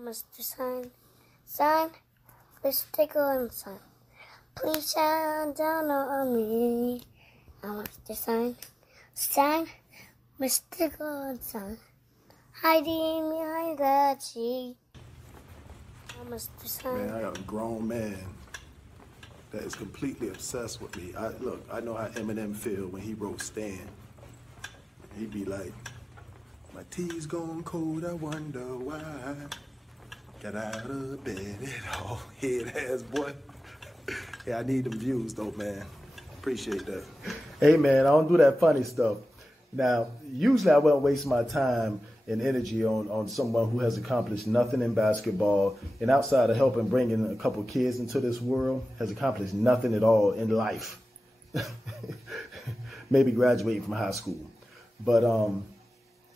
Mr. Sun, let's take on sun. Please shine down on me. Mr. Sun, Mr. Sun, hiding behind the tree. Mr. Sun. Man, I got a grown man that is completely obsessed with me. I know how Eminem feel when he wrote Stan. He'd be like, my tea's gone cold, I wonder why. Got out of bed at all, head ass boy. Yeah, I need them views though, man. Appreciate that. Hey man, I don't do that funny stuff. Now, usually I wouldn't waste my time and energy on someone who has accomplished nothing in basketball and outside of helping bringing a couple kids into this world, has accomplished nothing at all in life. Maybe graduating from high school. But I'm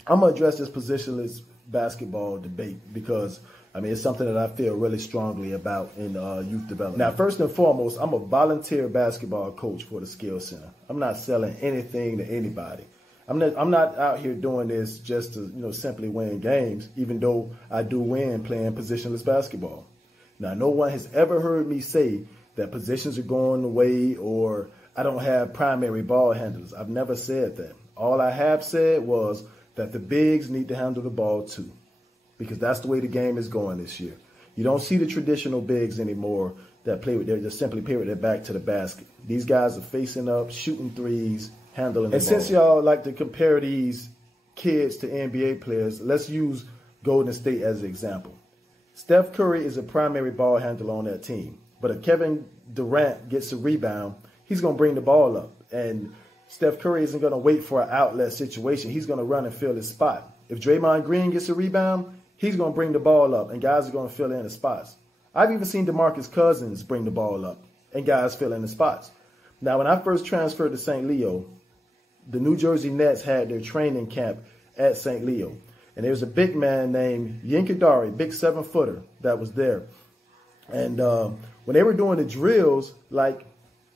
going to address this positionless basketball debate because, I mean, it's something that I feel really strongly about in youth development. Now, first and foremost, I'm a volunteer basketball coach for the Skill Center. I'm not selling anything to anybody. I'm not out here doing this just to, simply win games, even though I do win playing positionless basketball. Now, no one has ever heard me say that positions are going away or I don't have primary ball handlers. I've never said that. All I have said was that the bigs need to handle the ball too, because that's the way the game is going this year. You don't see the traditional bigs anymore that play with just simply play with their back to the basket. These guys are facing up, shooting threes, handling the ball. And since y'all like to compare these kids to NBA players, let's use Golden State as an example. Steph Curry is a primary ball handler on that team, but if Kevin Durant gets a rebound, he's going to bring the ball up. And Steph Curry isn't going to wait for an outlet situation. He's going to run and fill his spot. If Draymond Green gets a rebound, he's going to bring the ball up, and guys are going to fill in the spots. I've even seen DeMarcus Cousins bring the ball up, and guys fill in the spots. Now, when I first transferred to St. Leo, the New Jersey Nets had their training camp at St. Leo. And there was a big man named Yinkadari, big 7-footer, that was there. And when they were doing the drills,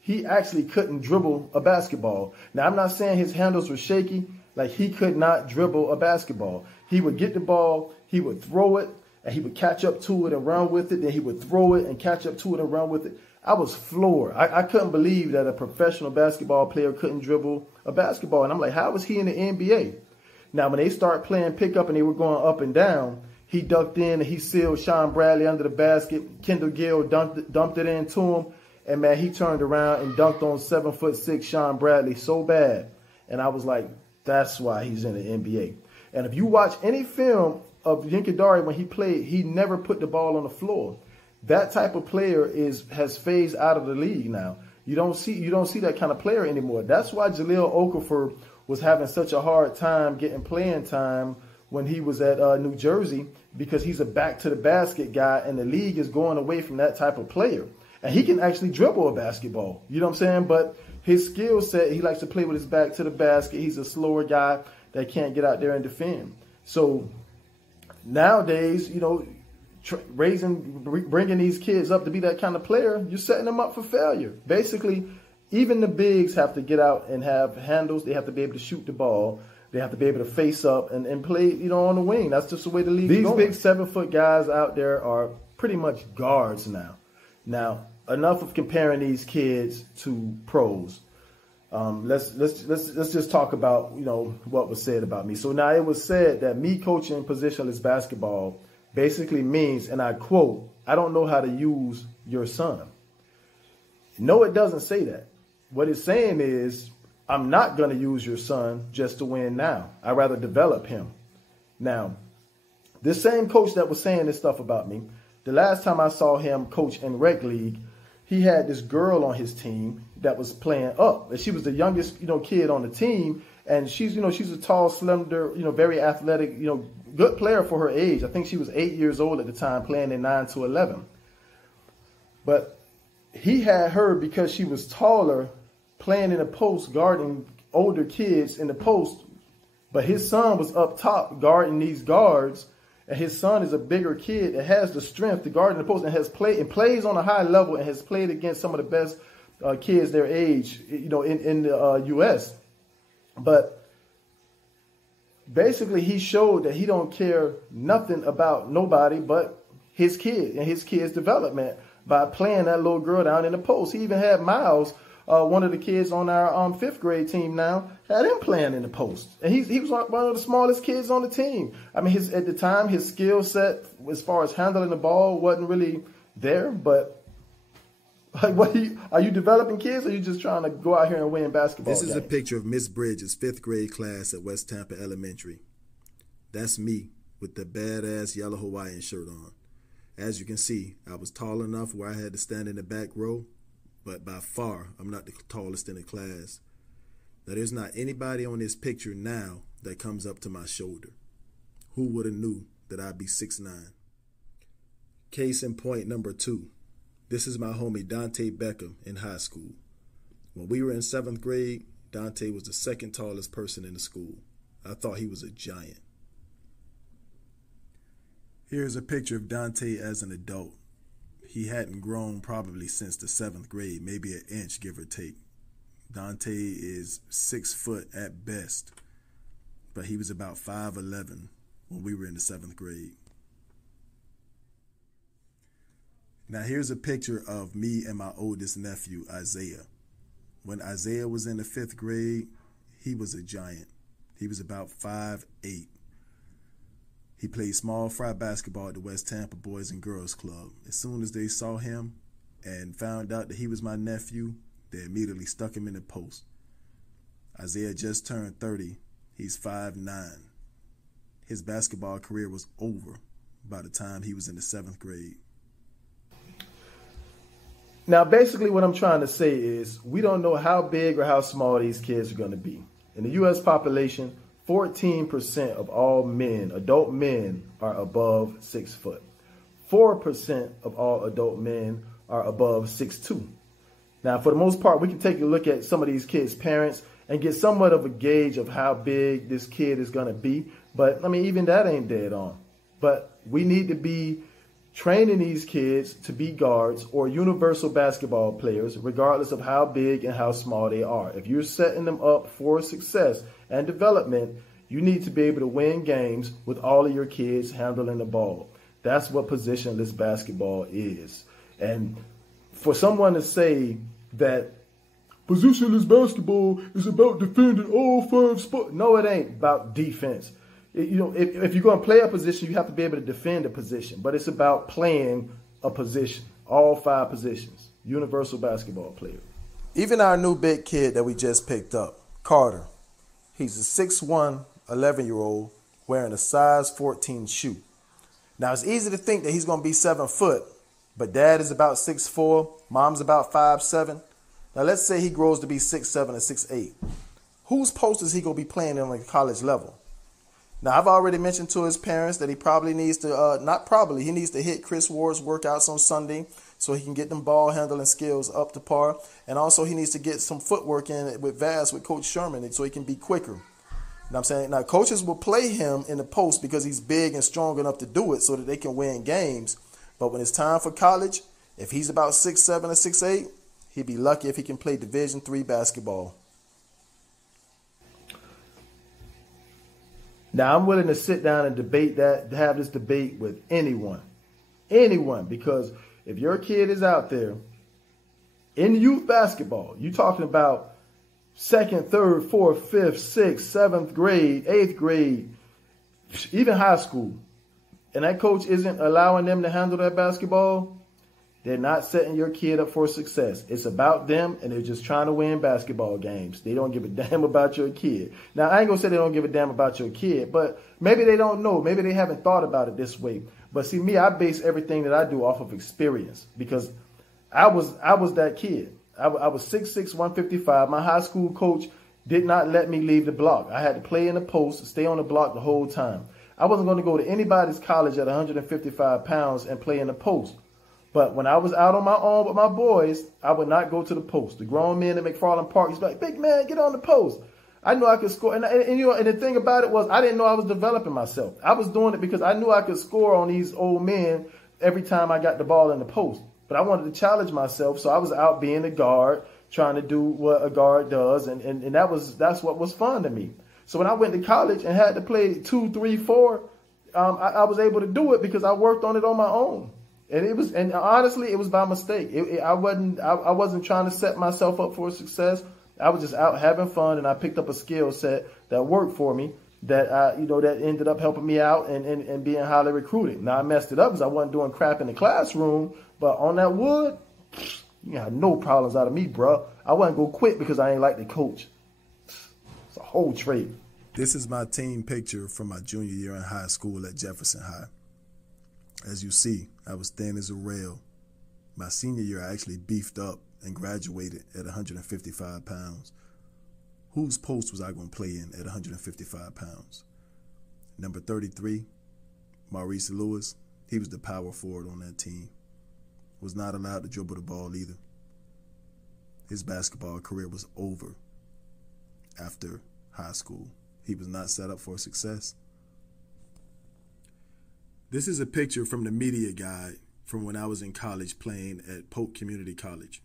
he actually couldn't dribble a basketball. Now, I'm not saying his handles were shaky. He could not dribble a basketball. He would get the ball, he would throw it, and he would catch up to it and run with it. Then he would throw it and catch up to it and run with it. I was floored. I couldn't believe that a professional basketball player couldn't dribble a basketball. And I'm like, how was he in the NBA? Now, when they start playing pickup and they were going up and down, he ducked in and he sealed Sean Bradley under the basket. Kendall Gill dumped it into him. And, man, he turned around and dunked on 7'6" Sean Bradley so bad. And I was like, that's why he's in the NBA. And if you watch any film of Yinkadari when he played, he never put the ball on the floor. That type of player has phased out of the league now. You don't see that kind of player anymore. That's why Jahlil Okafor was having such a hard time getting playing time when he was at New Jersey, because he's a back to the basket guy, and the league is going away from that type of player. And he can actually dribble a basketball. You know what I'm saying? But his skill set, he likes to play with his back to the basket. He's a slower guy that can't get out there and defend. So nowadays, bringing these kids up to be that kind of player, you're setting them up for failure. Basically, even the bigs have to get out and have handles. They have to be able to shoot the ball. They have to be able to face up and play, on the wing. That's just the way the league is going. These big 7-foot guys out there are pretty much guards now. Now, enough of comparing these kids to pros. Let's just talk about, what was said about me. So now it was said that me coaching positionless basketball basically means, and I quote, I don't know how to use your son. No, it doesn't say that. What it's saying is, I'm not going to use your son just to win now. I'd rather develop him. Now, this same coach that was saying this stuff about me, the last time I saw him coach in rec league, he had this girl on his team that was playing up. And she was the youngest, kid on the team. And she's a tall, slender, very athletic, good player for her age. I think she was 8 years old at the time, playing in 9 to 11. But he had her because she was taller, playing in the post, guarding older kids in the post. But his son was up top guarding these guards. And his son is a bigger kid that has the strength to guard in the post and plays on a high level and has played against some of the best kids their age, in the U.S. But basically he showed that he don't care nothing about nobody but his kid and his kid's development by playing that little girl down in the post. He even had Miles, one of the kids on our fifth grade team now, had him playing in the post. And he was one of the smallest kids on the team. I mean, at the time, his skill set as far as handling the ball wasn't really there. But like, are you developing kids, or are you just trying to go out here and win basketball This is games? a picture of Miss Bridges' 5th grade class at West Tampa Elementary. That's me with the badass yellow Hawaiian shirt on. As you can see, I was tall enough where I had to stand in the back row, but by far, I'm not the tallest in the class. Now, there's not anybody on this picture now that comes up to my shoulder. Who would have knew that I'd be 6'9"? Case in point number 2. This is my homie Dante Beckham in high school. When we were in 7th grade, Dante was the 2nd tallest person in the school. I thought he was a giant. Here's a picture of Dante as an adult. He hadn't grown probably since the 7th grade, maybe an inch, give or take. Dante is 6 foot at best, but he was about 5'11" when we were in the 7th grade. Now here's a picture of me and my oldest nephew, Isaiah. When Isaiah was in the 5th grade, he was a giant. He was about 5'8". He played small fry basketball at the West Tampa Boys and Girls Club. As soon as they saw him and found out that he was my nephew, they immediately stuck him in the post. Isaiah just turned 30. He's 5'9". His basketball career was over by the time he was in the 7th grade. Now, basically what I'm trying to say is we don't know how big or how small these kids are going to be. In the U.S. population, 14% of all men, adult men, are above 6 foot. 4% of all adult men are above 6'2". Now, for the most part, we can take a look at some of these kids' parents and get somewhat of a gauge of how big this kid is going to be. But, I mean, even that ain't dead on. But we need to be training these kids to be guards or universal basketball players, regardless of how big and how small they are. If you're setting them up for success and development, you need to be able to win games with all of your kids handling the ball. That's what positionless basketball is. And for someone to say that positionless basketball is about defending all 5 spots, no, it ain't about defense. You know, if you're going to play a position, you have to be able to defend a position. But it's about playing a position, all 5 positions. Universal basketball player. Even our new big kid that we just picked up, Carter, he's a 6'1", 11-year-old wearing a size 14 shoe. Now, it's easy to think that he's going to be 7 foot, but dad is about 6'4", mom's about 5'7". Now, let's say he grows to be 6'7" or 6'8". Whose post is he going to be playing on the college level? Now, I've already mentioned to his parents that he probably needs to, he needs to hit Chris Ward's workouts on Sunday so he can get them ball handling skills up to par. And also he needs to get some footwork in with Vass, with Coach Sherman, so he can be quicker. You know what I'm saying? Now, coaches will play him in the post because he's big and strong enough to do it so that they can win games. But when it's time for college, if he's about 6'7" or 6'8", he'd be lucky if he can play Division III basketball. Now, I'm willing to sit down and debate that, have this debate with anyone, because if your kid is out there in youth basketball, you're talking about 2nd, 3rd, 4th, 5th, 6th, 7th grade, 8th grade, even high school, and that coach isn't allowing them to handle that basketball, they're not setting your kid up for success. It's about them, and they're just trying to win basketball games. They don't give a damn about your kid. Now, I ain't going to say they don't give a damn about your kid, but maybe they don't know. Maybe they haven't thought about it this way. But see, me, I base everything that I do off of experience because I was that kid. I was 6'6", 155. My high school coach did not let me leave the block. I had to play in the post, stay on the block the whole time. I wasn't going to go to anybody's college at 155 pounds and play in the post. But when I was out on my own with my boys, I would not go to the post. The grown men at McFarland Park, he's like, big man, get on the post. I knew I could score. And you know, and the thing about it was I didn't know I was developing myself. I was doing it because I knew I could score on these old men every time I got the ball in the post. But I wanted to challenge myself, so I was out being a guard, trying to do what a guard does, and that's what was fun to me. So when I went to college and had to play 2, 3, 4, I was able to do it because I worked on it on my own. And honestly, it was by mistake. I wasn't trying to set myself up for success. I was just out having fun, and I picked up a skill set that worked for me, that ended up helping me out and being highly recruited. Now I messed it up because I wasn't doing crap in the classroom, but on that wood, you got no problems out of me, bro. I wasn't gonna quit because I ain't like the coach. It's a whole trait. This is my team picture from my junior year in high school at Jefferson High. As you see, I was thin as a rail. My senior year, I actually beefed up and graduated at 155 pounds. Whose post was I going to play in at 155 pounds? Number 33, Maurice Lewis. He was the power forward on that team. Was not allowed to dribble the ball either. His basketball career was over after high school. He was not set up for success. This is a picture from the media guide from when I was in college playing at Polk Community College.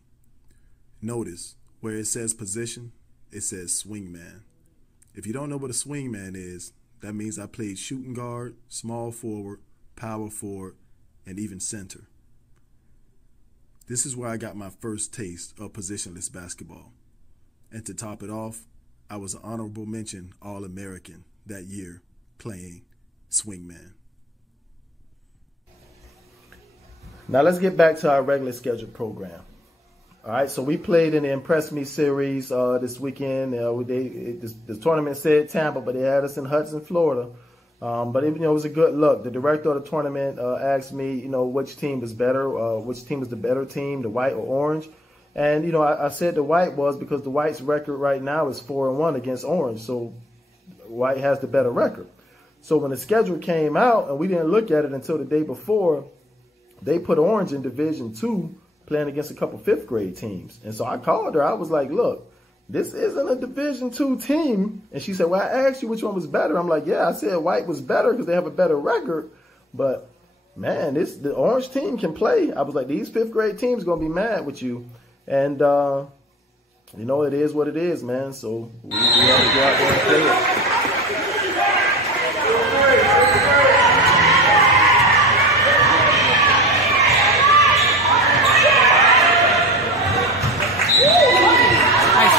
Notice where it says position, it says swingman. If you don't know what a swingman is, that means I played shooting guard, small forward, power forward, and even center. This is where I got my first taste of positionless basketball. And to top it off, I was an honorable mention All-American that year playing swingman. Now let's get back to our regular scheduled program. All right, so we played in the Impress Me series this weekend. The tournament said Tampa, but they had us in Hudson, Florida. But it was a good look. The director of the tournament asked me, which team was better, which team was the better team, the white or orange. And I said the white was because the white's record right now is 4-1 against orange, so white has the better record. So when the schedule came out, and we didn't look at it until the day before, they put orange in Division II, playing against a couple 5th grade teams. And so I called her. I was like, look, this isn't a Division II team. And she said, well, I asked you which one was better. I'm like, yeah, I said white was better because they have a better record. But, man, the orange team can play. I was like, these 5th grade teams going to be mad with you. And, it is what it is, man. So we have to go out there and play it.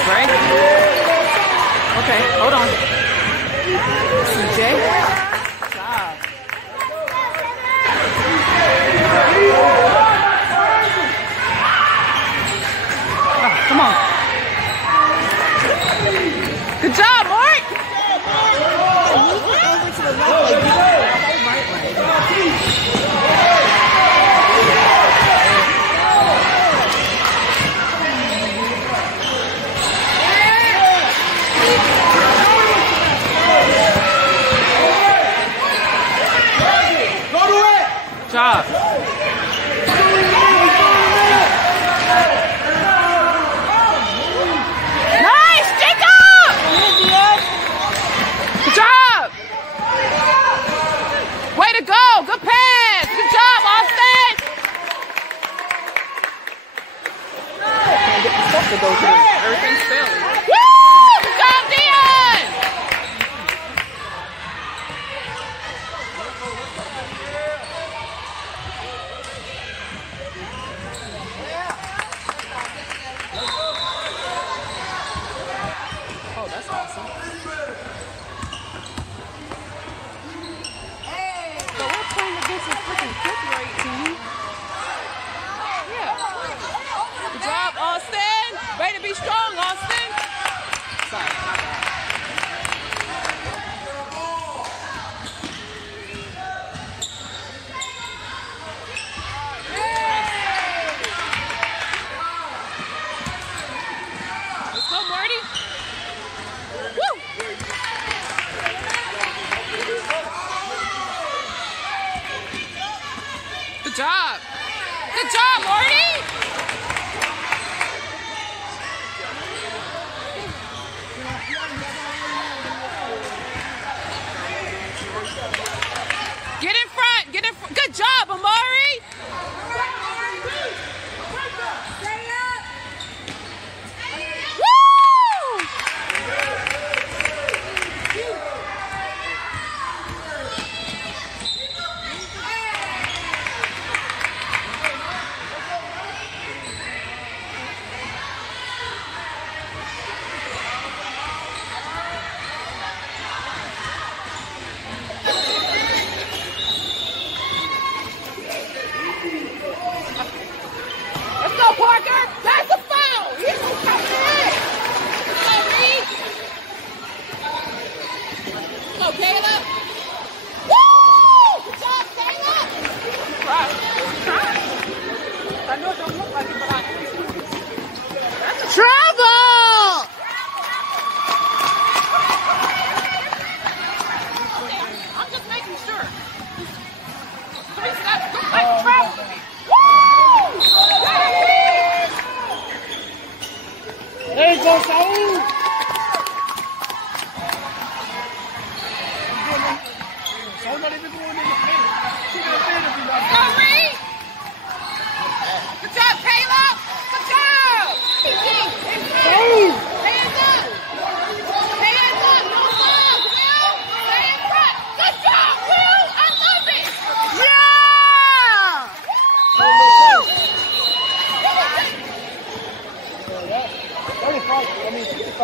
Right? Okay, hold on. CJ. Good job. Oh, come on. Good job, Mark. Over to the left. Job. Nice, Jacob! Good job! Way to go! Good pass! Good job, Austin! Can't get the stuff to go through. Everything's failing. Woo! Good job, Dion! Good job, Marty! Get in front, get in front. Good job, Amari! Woo!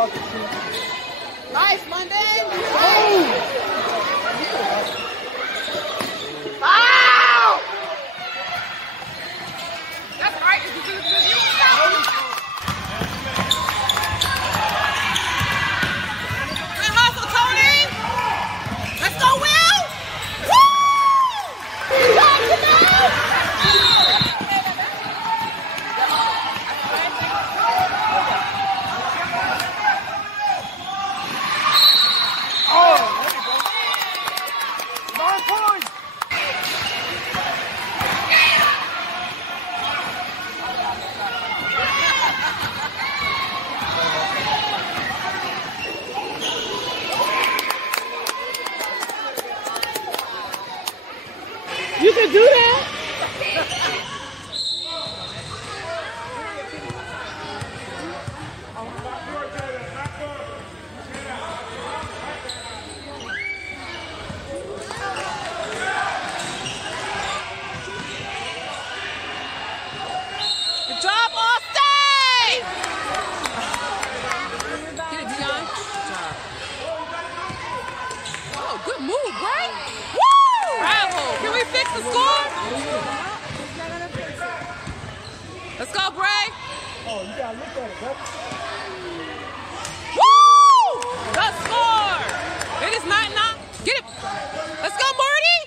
Nice, London. That's right. Good hustle, Tony. Let's go, Will. You can do that? Good job, Austin! Get it, Dion. Good job. Oh, good move, Bray. Woo! Bravo. Can we fix the score? Let's go, Bray. Oh, you gotta look at it, bro. Woo! The score. It is not. Get it. Let's go, Marty.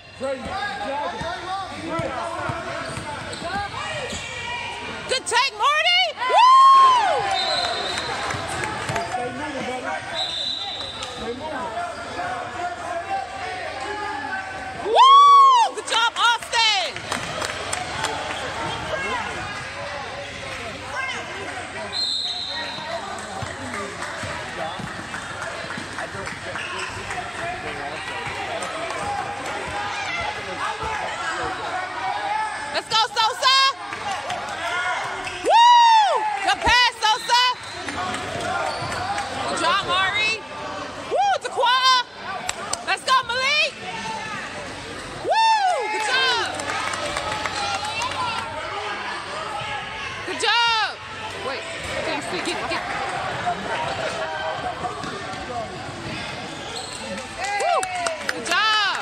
Good take, Marty. Woo! Stay moving, brother. Stay moving. Woo! Good job, Austin. Let's go, Sosa. Woo! Good pass, Sosa. Good job, Mari. Woo, Taquaa. Let's go, Malik. Woo! Good job. Good job. Wait, get. Woo! Good job.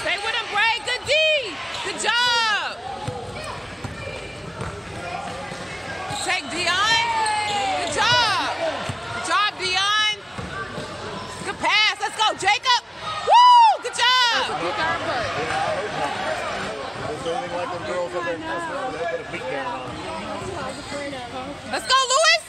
Stay with him, Bray. Good D. Good job. Take Dion. Good job. Good job, Dion. Good pass. Let's go, Jacob. Woo! Good job. Let's go, Lewis.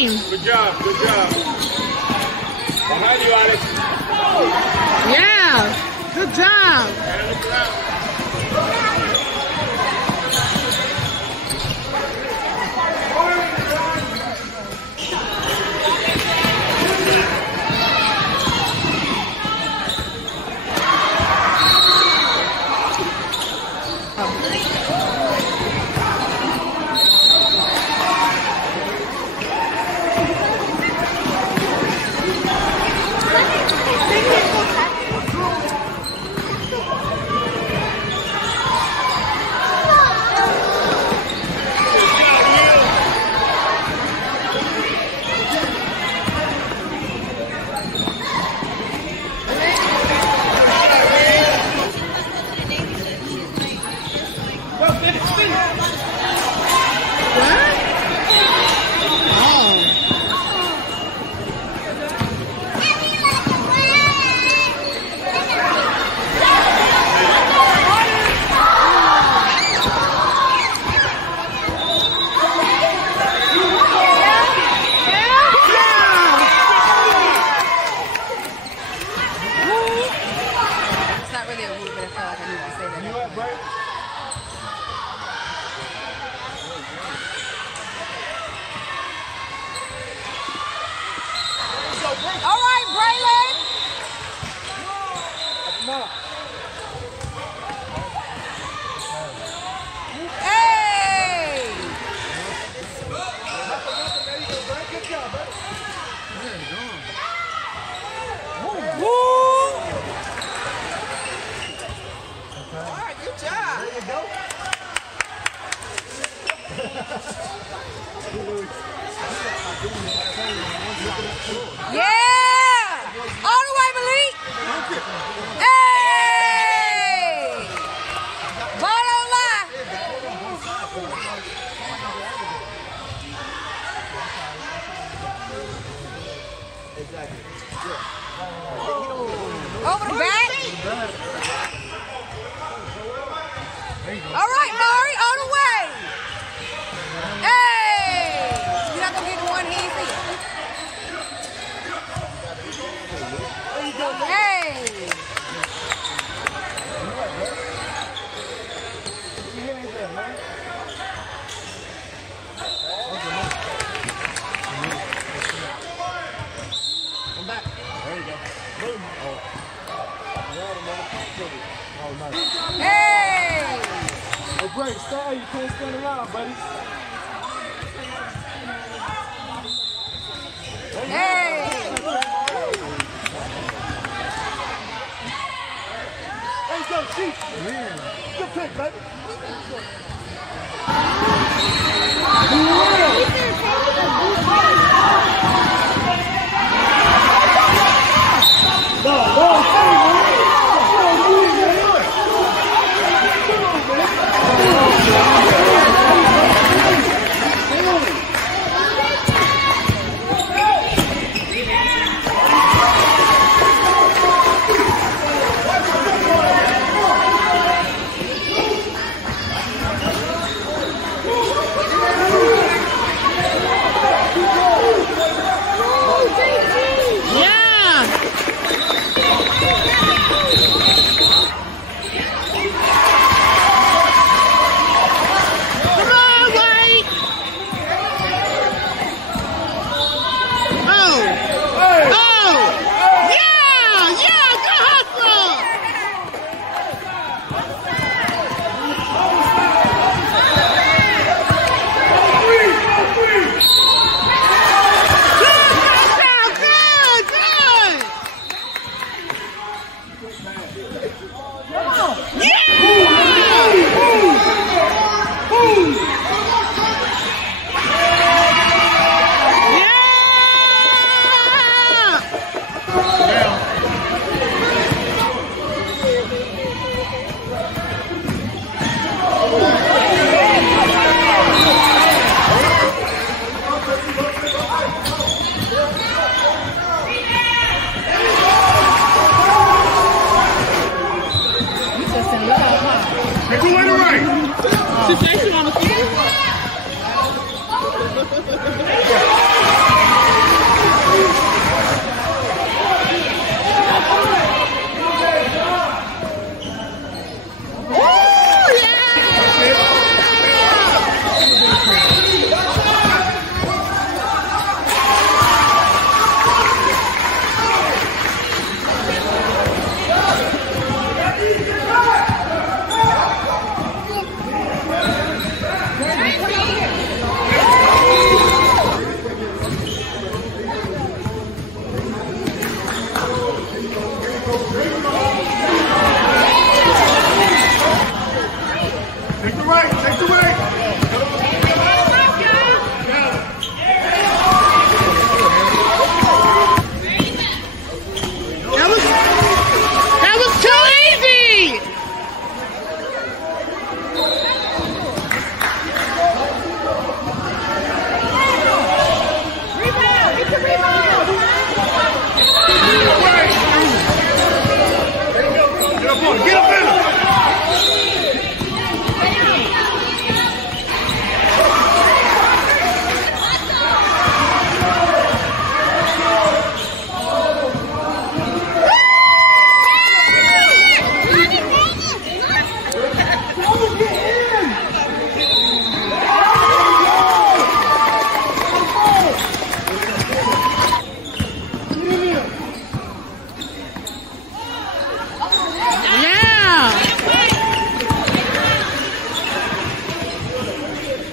team. Good job, good job. Behind you, Alex. Yeah, good job.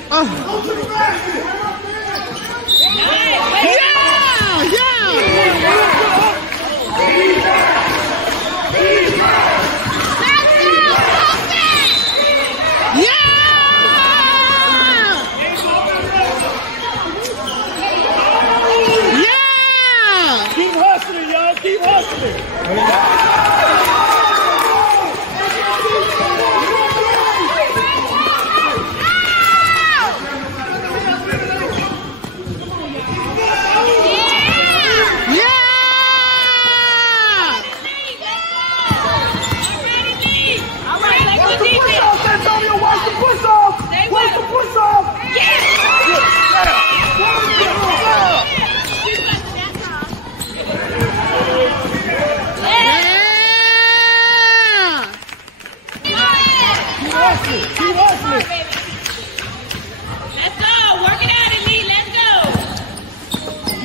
Keep hustling, y'all. Keep hustling.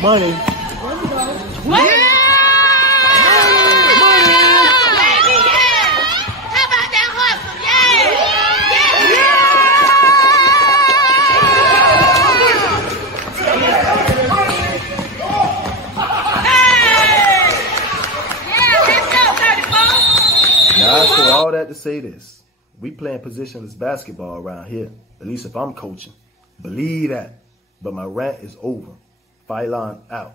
Money. What? Yeah! Money! Baby, yeah! How about that hustle? Yeah! Yeah! Now I say all that to say this. We playing positionless basketball around here. At least if I'm coaching. Believe that. But my rant is over. Phylon out.